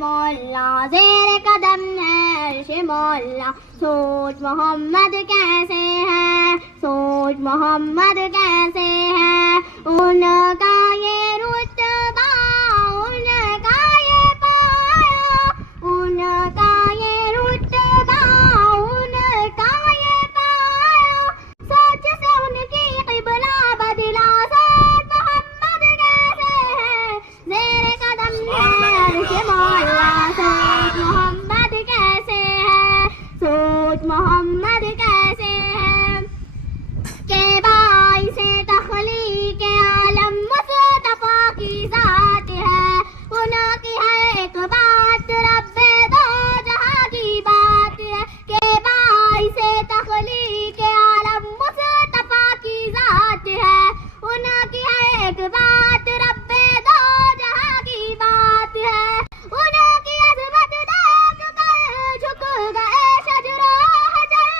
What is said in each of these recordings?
مولا زیر قدم ہے عرش مولا. سوچ محمد کیسے ہے, سوچ محمد کیسے ہے, ان کا یہ رتبہ, ان کا یہ پایا, ان کا یہ رتبہ, ان کا یہ پایا. سوچ سے ان کی قبلہ بدلا, سوچ محمد کیسے ہے زیر قدم ہے عرش مولا. سوچ محمد کیسے ہے, سوچ محمد کیسے ہے, کہ باعث تخلیق عالم مصطفیٰ کی ذات ہے. ان کی ہے ایک بات رب دو جہاں کی بات ہے, کہ باعث تخلیق عالم مصطفیٰ کی ذات ہے. ان کی ہے ایک بات رب دو جہاں کی بات ہے. ان کی عظمت دیکھ کر جھک گئے شجر و حجر,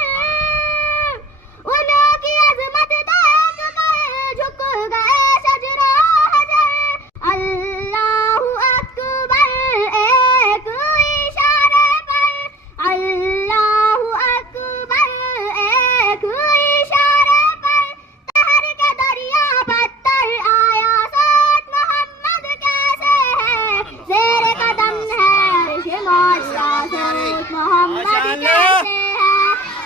ان کی عظمت دیکھ کر جھک گئے شجر و حجر. اللہ اکبر ایک اشارے پر, اللہ اکبر ایک اشارے پر, قہر کے دریا بدتر آیا. سوچ محمد کیسے ہے زیر قدم ہے عرش مولا. سوچ محمد کیسے ہے,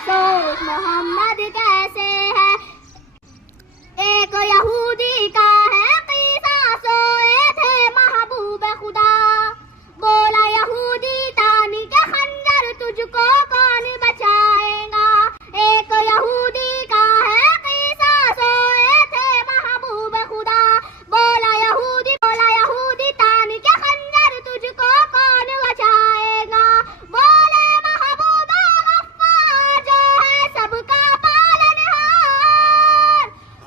سوچ محمد کیسے ہے. ایک یہودی کا ہے قصہ, سوئے تھے محبوب خدا, بولا یہودی تانی کے خنجر تجھ کو کون بچائے گا. ایک یہودی کا ہے قصہ, سوئے تھے محبوب خدا, بولا یہودی تانی کے خنجر تجھ کو کون بچائے گا. بولے محبوب غفار جو ہے سب کا پالنہار,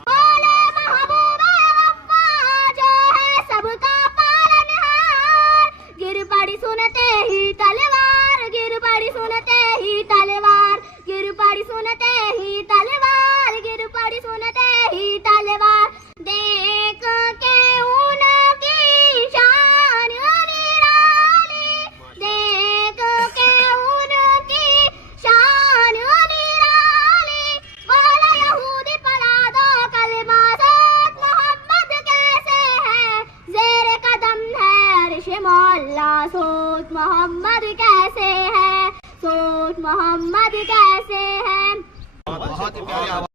بولے محبوب غفار جو ہے سب کا پالنہار. گر پڑی سنتے ہی تلوار, گر پڑی سنتے ہی تلوار, گر پڑی سنتے ہی تلوار, گر پڑی سنتے ہی تلوار. دیکھ کے ان کی شان نرالی, دیکھ کے ان کی شان نرالی, بولا یہودی پڑھا دو کلمہ. سوچ محمد کیسے ہے زیر قدم ہے عرش مولا. سوچ محمد کیسے ہے, سوچ محمد کیسے ہے. بہت ہی پیاری آواز.